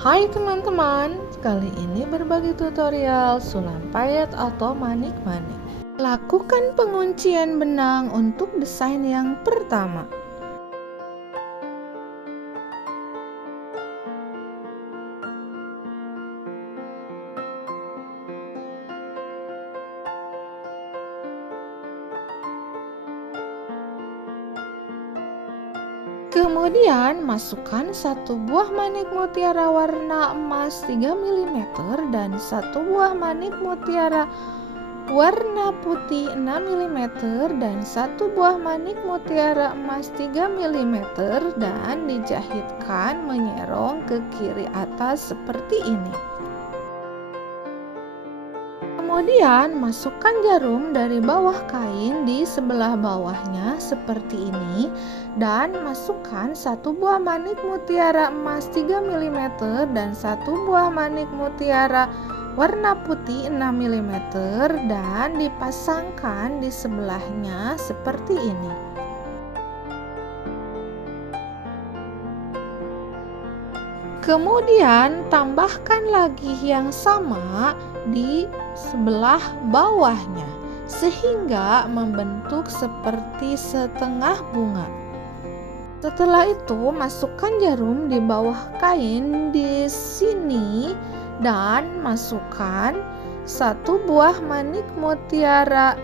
Hai teman-teman, kali ini berbagi tutorial sulam payet atau manik-manik. Lakukan penguncian benang untuk desain yang pertama. Kemudian masukkan satu buah manik mutiara warna emas 3 mm dan satu buah manik mutiara warna putih 6 mm dan satu buah manik mutiara emas 3 mm dan dijahitkan menyerong ke kiri atas seperti ini. Kemudian masukkan jarum dari bawah kain di sebelah bawahnya seperti ini dan masukkan satu buah manik mutiara emas 3 mm dan satu buah manik mutiara warna putih 6 mm dan dipasangkan di sebelahnya seperti ini. Kemudian tambahkan lagi yang sama di sebelah bawahnya sehingga membentuk seperti setengah bunga. Setelah itu masukkan jarum di bawah kain di sini dan masukkan satu buah manik mutiara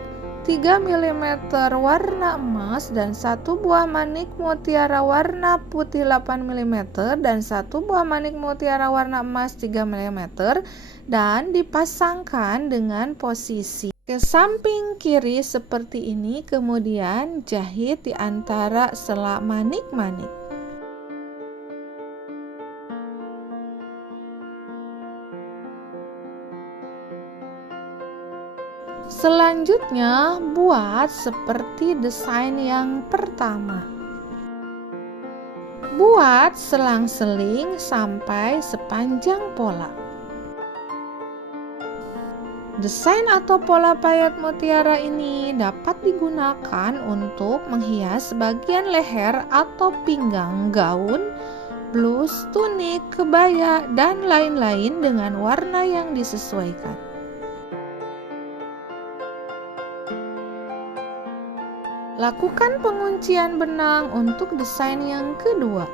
3 mm warna emas dan satu buah manik mutiara warna putih 8 mm dan satu buah manik mutiara warna emas 3 mm dan dipasangkan dengan posisi ke samping kiri seperti ini, kemudian jahit di antara sela manik-manik. Selanjutnya, buat seperti desain yang pertama. Buat selang-seling sampai sepanjang pola. Desain atau pola payet mutiara ini dapat digunakan untuk menghias bagian leher atau pinggang gaun, blus, tunik, kebaya, dan lain-lain dengan warna yang disesuaikan. Lakukan penguncian benang untuk desain yang kedua.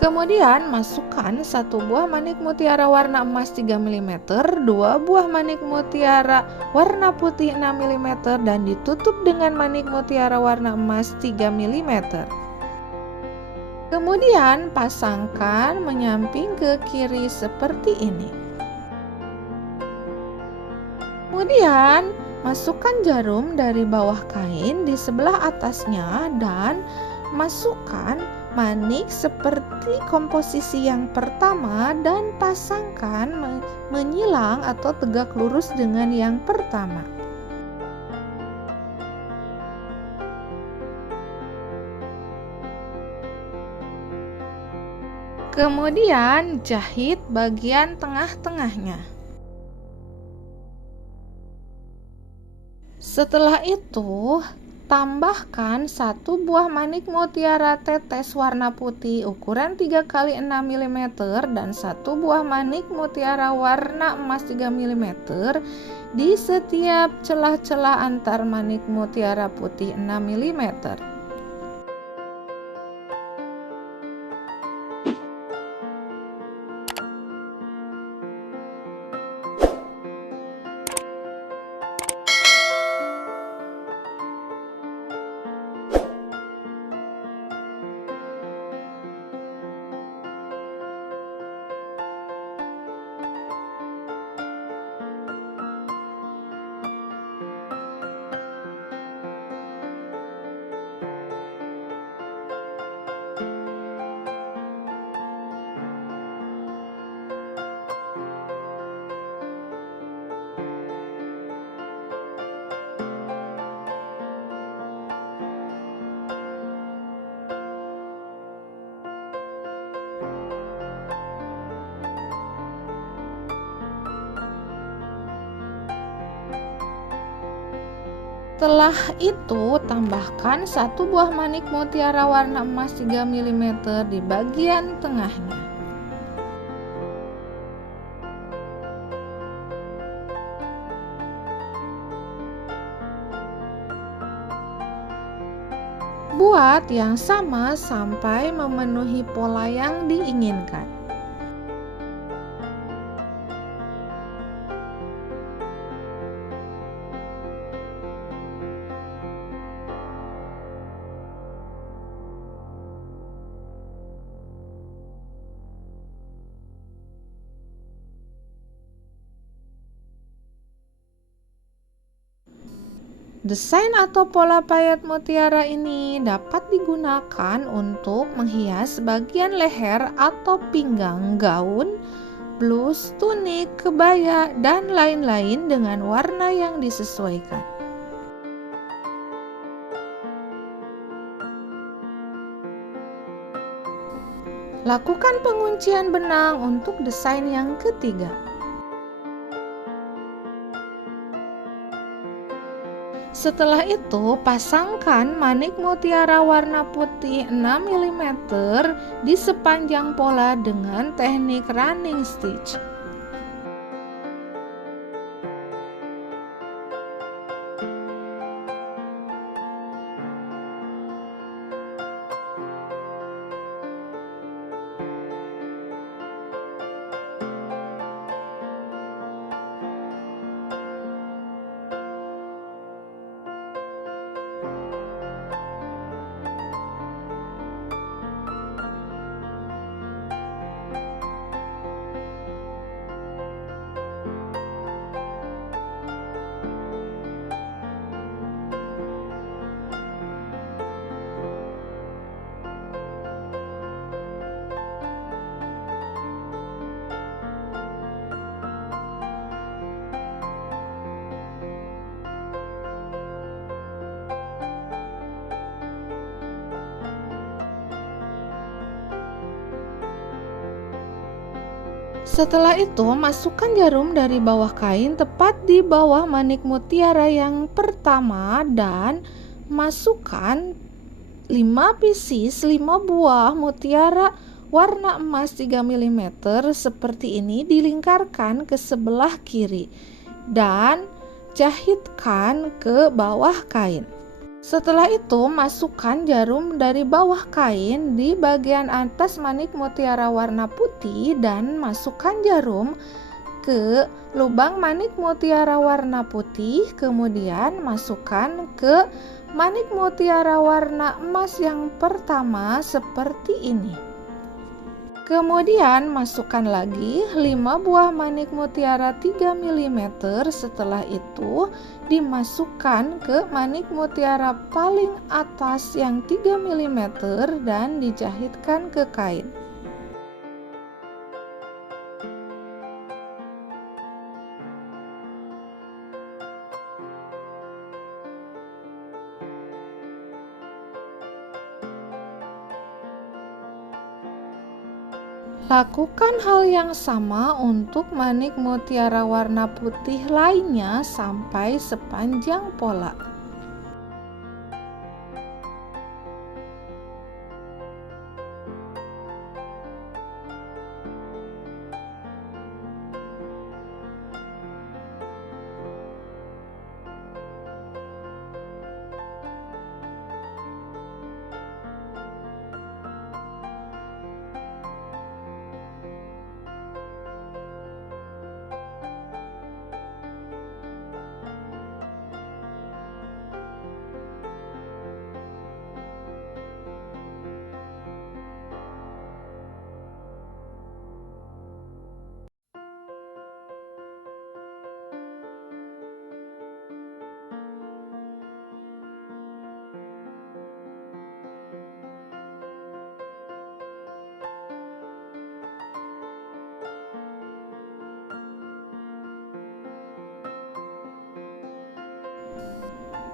Kemudian masukkan satu buah manik mutiara warna emas 3 mm, dua buah manik mutiara warna putih 6 mm dan ditutup dengan manik mutiara warna emas 3 mm. Kemudian pasangkan menyamping ke kiri seperti ini. Kemudian masukkan jarum dari bawah kain di sebelah atasnya dan masukkan manik seperti komposisi yang pertama dan pasangkan menyilang atau tegak lurus dengan yang pertama. Kemudian jahit bagian tengah-tengahnya. Setelah itu, tambahkan satu buah manik mutiara tetes warna putih ukuran 3 x 6 mm dan satu buah manik mutiara warna emas 3 mm di setiap celah-celah antar manik mutiara putih 6 mm. Setelah itu, tambahkan satu buah manik mutiara warna emas 3 mm di bagian tengahnya. Buat yang sama sampai memenuhi pola yang diinginkan. Desain atau pola payet mutiara ini dapat digunakan untuk menghias bagian leher atau pinggang gaun, blus, tunik, kebaya, dan lain-lain dengan warna yang disesuaikan. Lakukan penguncian benang untuk desain yang ketiga. Setelah itu, pasangkan manik mutiara warna putih 6 mm di sepanjang pola dengan teknik running stitch. Setelah itu, masukkan jarum dari bawah kain tepat di bawah manik mutiara yang pertama dan masukkan 5 pieces 5 buah mutiara warna emas 3 mm seperti ini dilingkarkan ke sebelah kiri dan jahitkan ke bawah kain. Setelah itu, masukkan jarum dari bawah kain di bagian atas manik mutiara warna putih dan masukkan jarum ke lubang manik mutiara warna putih, kemudian masukkan ke manik mutiara warna emas yang pertama seperti ini. Kemudian masukkan lagi 5 buah manik mutiara 3 mm. Setelah itu dimasukkan ke manik mutiara paling atas yang 3 mm dan dijahitkan ke kain. Lakukan hal yang sama untuk manik mutiara warna putih lainnya sampai sepanjang pola.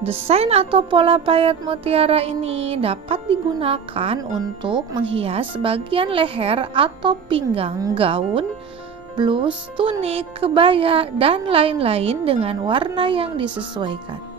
Desain atau pola payet mutiara ini dapat digunakan untuk menghias bagian leher atau pinggang gaun, blus, tunik, kebaya, dan lain-lain dengan warna yang disesuaikan.